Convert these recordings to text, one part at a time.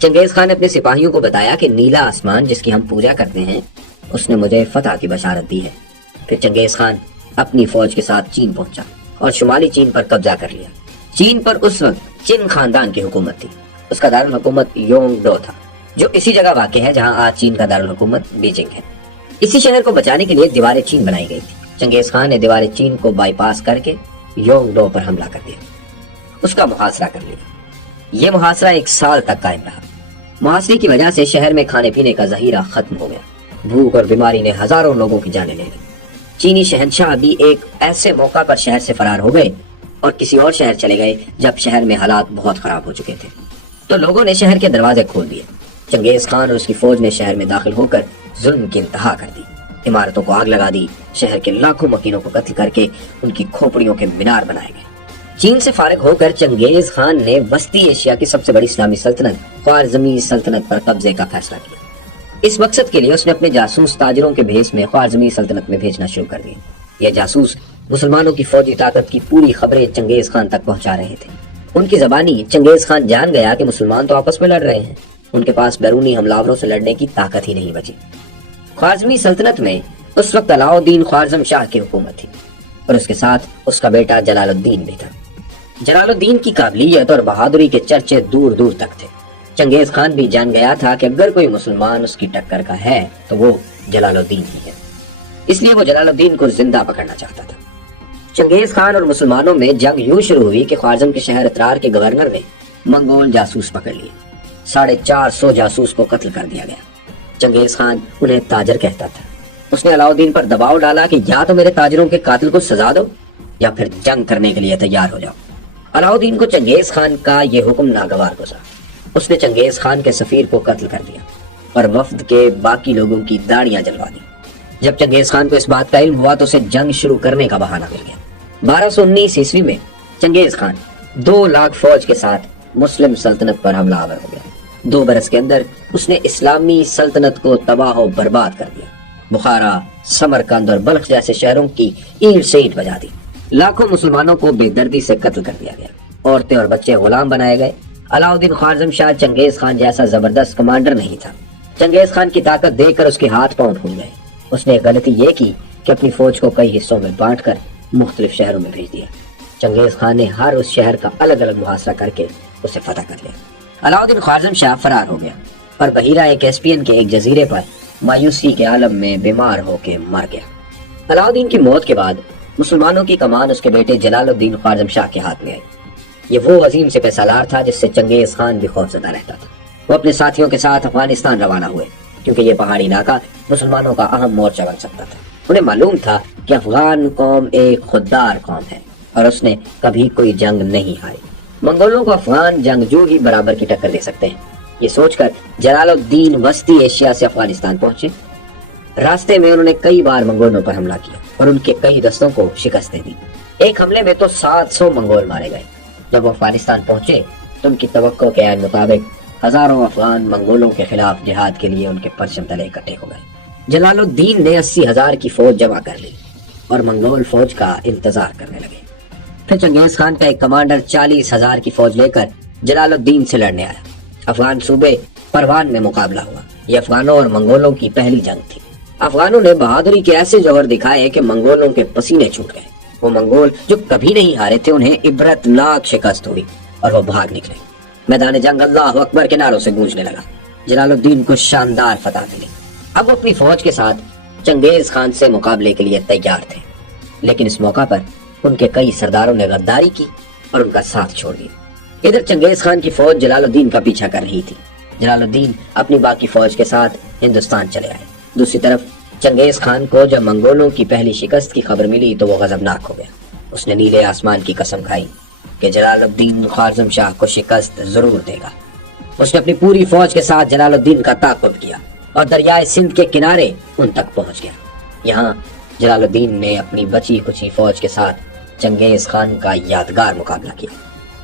چنگیز خان نے اپنے سپاہیوں کو بتایا کہ نیلا آسمان جس کی ہم پوجا کرتے ہیں اس نے مجھے فتح کی بشارت دی ہے۔ پھر چنگیز خان اپنی فوج کے ساتھ چین پہنچا اور شمالی چین پر قبضہ کر لیا۔ چین پر اس وقت چن خاندان کی حکومت تھی۔ اس کا دارالحکومت یونگ ڈو تھا، جو اسی جگہ واقع ہے جہاں آج چین کا دارالحکومت بیجنگ ہے۔ اسی شہر کو بچانے کے لیے دیوار چین بنائی گئی تھی۔ چنگیز خان نے دیوار چین کو بائی پاس کر کے یونگ ڈو پر حملہ کر دیا، اس کا محاصرہ کر لیا۔ یہ محاصرہ 1 سال تک قائم رہا۔ محاصرے کی وجہ سے شہر میں کھانے پینے کا ذخیرہ ختم ہو گیا۔ بھوک اور بیماری نے ہزاروں لوگوں کی جانیں لے لی۔ چینی شہنشاہ بھی ایک ایسے موقع پر شہر سے فرار ہو گئے اور کسی اور شہر چلے گئے جب شہر میں حالات بہت خراب ہو چکے تھے۔ تو لوگوں نے شہر کے دروازے کھول دیے۔ چنگیز خان اور اس کی فوج نے شہر میں داخل ہو کر ظلم کی انتہا کر دی۔ عمارتوں کو آگ لگا دی، شہر کے لاکھوں مکینوں کو قتل کر کے ان کی کھوپڑیوں کے مینار بنائے گئے۔ چین سے فارغ ہو کر چنگیز خان نے وسطی ایشیا کی سب سے بڑی اسلامی سلطنت خوارزمی سلطنت پر قبضے کا فیصلہ کیا۔ اس مقصد کے لیے اس نے اپنے جاسوس تاجروں کے بھیس میں خوارزمی سلطنت میں بھیجنا شروع کر دیا۔ یہ جاسوس مسلمانوں کی فوجی طاقت کی پوری خبریں چنگیز خان تک پہنچا رہے تھے۔ ان کی زبانی چنگیز خان جان گیا کہ مسلمان تو آپس میں لڑ رہے ہیں، ان کے پاس بیرونی حملہ سے لڑنے کی طاقت ہی نہیں بچی۔ خوارزمی سلطنت میں اس وقت علاؤ الدین خوارزم شاہ کی حکومت تھی اور اس کے ساتھ اس کا بیٹا جلال الدین بھی تھا۔ جلال الدین کی قابلیت اور بہادری کے چرچے دور دور تک تھے۔ چنگیز خان بھی جان گیا تھا کہ اگر کوئی مسلمان اس کی ٹکر کا ہے تو وہ جلال الدین ہی ہے، اس لیے وہ جلال الدین کو زندہ پکڑنا چاہتا تھا۔ چنگیز خان اور مسلمانوں میں جنگ یوں شروع ہوئی کہ خوارزم کے شہر اترار کے گورنر نے منگول جاسوس پکڑ لیے۔ 450 جاسوس کو قتل کر دیا گیا۔ چنگیز خان انہیں تاجر کہتا تھا۔ اس نے علاؤالدین پر دباؤ ڈالا کہ یا تو میرے تاجروں کے قاتل کو سزا دو یا پھر جنگ کرنے کے لیے تیار ہو جاؤ۔ علاؤالدین کو چنگیز خان کا یہ حکم ناگوار گزرا۔ اس نے چنگیز خان کے سفیر کو قتل کر دیا اور وفد کے باقی لوگوں کی داڑیاں جلوا دی۔ جب چنگیز خان کو اس بات کا علم ہوا تو اسے جنگ شروع کرنے کا بہانہ مل گیا۔ 1219 عیسوی میں چنگیز خان 2 لاکھ فوج کے ساتھ مسلم سلطنت پر حملہ آور ہو گیا۔ 2 برس کے اندر اس نے اسلامی سلطنت کو تباہ و برباد کر دیا۔ بخارا، سمرقند اور بلخ جیسے شہروں کی اینٹ سے اینٹ بجا دی۔ لاکھوں مسلمانوں کو بے دردی سے قتل کر دیا گیا۔ عورتیں اور بچے غلام بنائے گئے۔ علاؤالدین خوارزم شاہ چنگیز خان جیسا زبردست کمانڈر نہیں تھا۔ چنگیز خان کی طاقت دیکھ کر اس کے ہاتھ پاؤں پھول گئے۔ اس نے غلطی یہ کی کہ اپنی فوج کو کئی حصوں میں بانٹ کر مختلف شہروں میں بھیج دیا۔ چنگیز خان نے ہر اس شہر کا الگ الگ محاصرہ کر کے اسے فتح کر لیا۔ علاؤالدین خوارزم شاہ فرار ہو گیا اور بحیرہ کیسپیئن کے ایک جزیرے پر مایوسی کے عالم میں بیمار ہو کے مر گیا۔ علاؤالدین کی موت کے بعد مسلمانوں کی کمان اس کے بیٹے جلال الدین خوارزم شاہ کے ہاتھ میں آئی۔ یہ وہ عظیم سپہ سالار تھا جس سے چنگیز خان بھی خوفزدہ رہتا تھا۔ وہ اپنے ساتھیوں کے ساتھ افغانستان روانہ ہوئے کیونکہ یہ پہاڑی علاقہ مسلمانوں کا اہم مورچہ بن سکتا تھا۔ انہیں معلوم تھا کہ افغان قوم ایک خوددار قوم ہے اور اس نے کبھی کوئی جنگ نہیں ہاری۔ منگولوں کو افغان جنگجو ہی برابر کی ٹکر دے سکتے ہیں۔ یہ سوچ کر جلال الدین وسطی ایشیا سے افغانستان پہنچے۔ راستے میں انہوں نے کئی بار منگولوں پر حملہ کیا اور ان کے کئی دستوں کو شکستیں دی۔ ایک حملے میں تو 700 منگول مارے گئے۔ جب وہ افغانستان پہنچے تو ان کی توقع کے عین مطابق ہزاروں افغان منگولوں کے خلاف جہاد کے لیے ان کے پرچم تلے اکٹھے ہو گئے۔ جلال الدین نے 80,000 کی فوج جمع کر لی اور منگول فوج کا انتظار کرنے لگے۔ پھر چنگیز خان کا ایک کمانڈر 40,000 کی فوج لے کر جلال الدین سے لڑنے آیا۔ افغان صوبے پروان میں مقابلہ ہوا۔ یہ افغانوں اور منگولوں کی پہلی جنگ تھی۔ افغانوں نے بہادری کے ایسے جوہر دکھائے کہ منگولوں کے پسینے چھوٹ گئے۔ وہ منگول جو کبھی نہیں ہارے تھے انہیں عبرتناک شکست ہوئی اور وہ بھاگ نکلے۔ میدان جنگ اللہ اکبر کے نعروں سے گونجنے لگا۔ جلال الدین کو شاندار فتح ملی۔ اب وہ اپنی فوج کے ساتھ چنگیز خان سے مقابلے کے لیے تیار تھے، لیکن اس موقع پر ان کے کئی سرداروں نے غداری کی اور ان کا ساتھ چھوڑ دیا۔ ادھر چنگیز خان کی فوج جلال الدین کا پیچھا کر رہی تھی۔ جلال الدین اپنی باقی فوج کے ساتھ ہندوستان چلے آئے۔ دوسری طرف چنگیز خان کو جب منگولوں کی پہلی شکست کی خبر ملی تو وہ غضبناک ہو گیا۔ اس نے نیلے آسمان کی قسم کھائی کہ جلال الدین خوارزم شاہ کو شکست ضرور دے گا۔ اس نے اپنی پوری فوج کے ساتھ جلال الدین کا تعاقب کیا اور دریائے سندھ کے کنارے ان تک پہنچ گیا۔ یہاں جلال الدین نے اپنی بچی کچی فوج کے ساتھ چنگیز خان کا یادگار مقابلہ کیا۔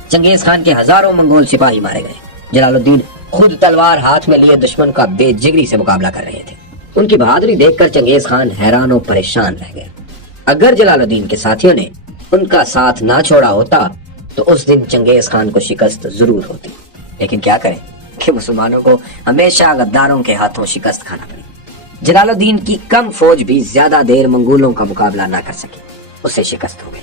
چنگیز خان کے ہزاروں منگول سپاہی مارے گئے۔ جلال الدین خود تلوار ہاتھ میں لیے دشمن کا بے جگری سے مقابلہ کر رہے تھے۔ ان کی بہادری دیکھ کر چنگیز خان حیران و پریشان رہ گیا۔ اگر جلال الدین کے ساتھیوں نے ان کا ساتھ نہ چھوڑا ہوتا تو اس دن چنگیز خان کو شکست ضرور ہوتی، لیکن کیا کریں، کہ مسلمانوں کو ہمیشہ غداروں کے ہاتھوں شکست کھانا پڑی۔ جلال الدین کی کم فوج بھی زیادہ دیر منگولوں کا مقابلہ نہ کر سکی، اسے شکست ہو گئی۔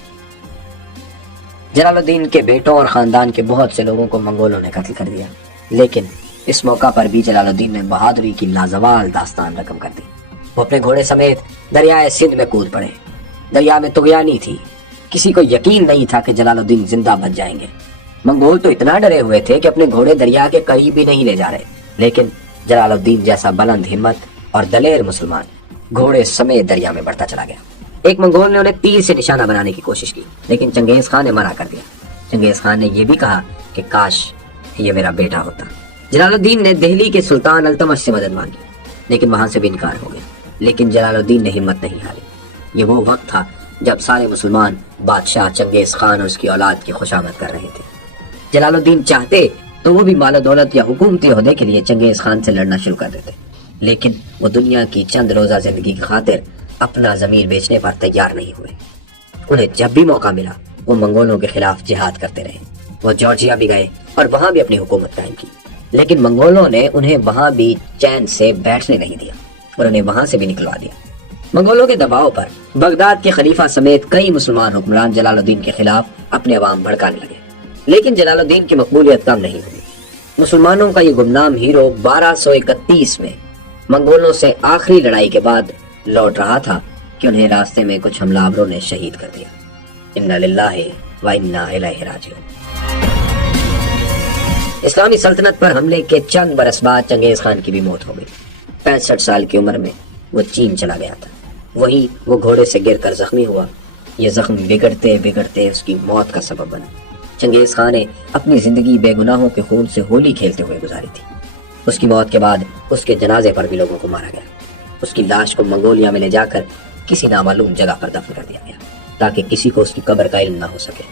جلال الدین کے بیٹوں اور خاندان کے بہت سے لوگوں کو منگولوں نے قتل کر دیا، لیکن اس موقع پر بھی جلال الدین نے بہادری کی لازوال داستان رقم کر دی۔ وہ اپنے گھوڑے سمیت دریائے سندھ میں کود پڑے۔ دریا میں طغیانی تھی، کسی کو یقین نہیں تھا کہ جلال الدین زندہ بچ جائیں گے۔ منگول تو اتنا ڈرے ہوئے تھے کہ اپنے گھوڑے دریا کے قریب بھی نہیں لے جا رہے، لیکن جلال الدین جیسا بلند ہمت اور دلیر مسلمان گھوڑے سمیت دریا میں بڑھتا چلا گیا۔ ایک منگول نے انہیں تیر سے نشانہ بنانے کی کوشش کی، لیکن چنگیز خان نے منع کر دیا۔ چنگیز خان نے یہ بھی کہا کہ کاش یہ میرا بیٹا ہوتا۔ جلال الدین نے دہلی کے سلطان التمش سے مدد مانگی، لیکن وہاں سے بھی انکار ہو گیا۔ لیکن جلال الدین نے ہمت نہیں ہاری۔ یہ وہ وقت تھا جب سارے مسلمان بادشاہ چنگیز خان اور اس کی اولاد کی خوشامد کر رہے تھے۔ جلال الدین چاہتے تو وہ بھی مال و دولت یا حکومتی عہدے کے لیے چنگیز خان سے لڑنا شروع کر دیتے، لیکن وہ دنیا کی چند روزہ زندگی کی خاطر اپنا ضمیر بیچنے پر تیار نہیں ہوئے۔ انہیں جب بھی موقع ملا وہ منگولوں کے خلاف جہاد کرتے رہے۔ وہ جارجیا بھی گئے اور وہاں بھی اپنی حکومت قائم کی، لیکن منگولوں نے انہیں وہاں بھی چین سے بیٹھنے نہیں دیا اور انہیں وہاں سے بھی نکلوا دیا۔ منگولوں کے دباؤ پر بغداد کے خلیفہ سمیت کئی مسلمان حکمران جلال الدین کے خلاف اپنے عوام بھڑکانے لگے، لیکن جلال الدین کی مقبولیت کم نہیں ہوئی۔ مسلمانوں کا یہ گمنام ہیرو 1231 میں منگولوں سے آخری لڑائی کے بعد لوٹ رہا تھا کہ انہیں راستے میں کچھ حملہ آوروں نے شہید کر دیا۔ انا للہ و انا الیہ راجعون۔ اسلامی سلطنت پر حملے کے چند برس بعد چنگیز خان کی بھی موت ہو گئی۔ 65 سال کی عمر میں وہ چین چلا گیا تھا۔ وہیں وہ گھوڑے سے گر کر زخمی ہوا۔ یہ زخم بگڑتے بگڑتے اس کی موت کا سبب بنا۔ چنگیز خان نے اپنی زندگی بے گناہوں کے خون سے ہولی کھیلتے ہوئے گزاری تھی۔ اس کی موت کے بعد اس کے جنازے پر بھی لوگوں کو مارا گیا۔ اس کی لاش کو منگولیا میں لے جا کر کسی نامعلوم جگہ پر دفن کر دیا گیا تاکہ کسی کو اس کی قبر کا علم نہ ہو سکے۔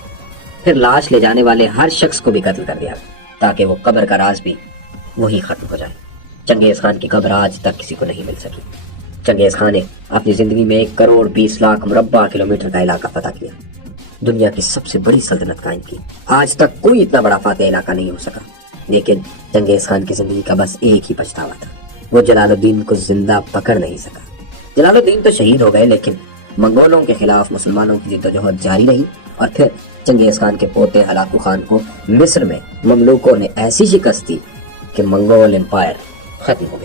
پھر لاش لے جانے والے ہر شخص کو بھی قتل کر دیا تاکہ وہ قبر کا راز بھی وہی ختم ہو جائے۔ چنگیز خان کی قبر آج تک کسی کو نہیں مل سکی۔ چنگیز خان نے اپنی زندگی میں 1,20,00,000 مربع کلومیٹر کا علاقہ فتح کیا، دنیا کی سب سے بڑی سلطنت قائم کی۔ آج تک کوئی اتنا بڑا فاتح علاقہ نہیں ہو سکا، لیکن چنگیز خان کی زندگی کا بس ایک ہی پچھتاوا تھا، وہ جلال الدین کو زندہ پکڑ نہیں سکا۔ جلال الدین تو شہید ہو گئے، لیکن منگولوں کے خلاف مسلمانوں کی جدوجہد جاری رہی، اور پھر چنگیز خان کے پوتے ہلاکو خان کو مصر میں مملوکوں نے ایسی شکست دی کہ منگول امپائر ختم ہو گیا۔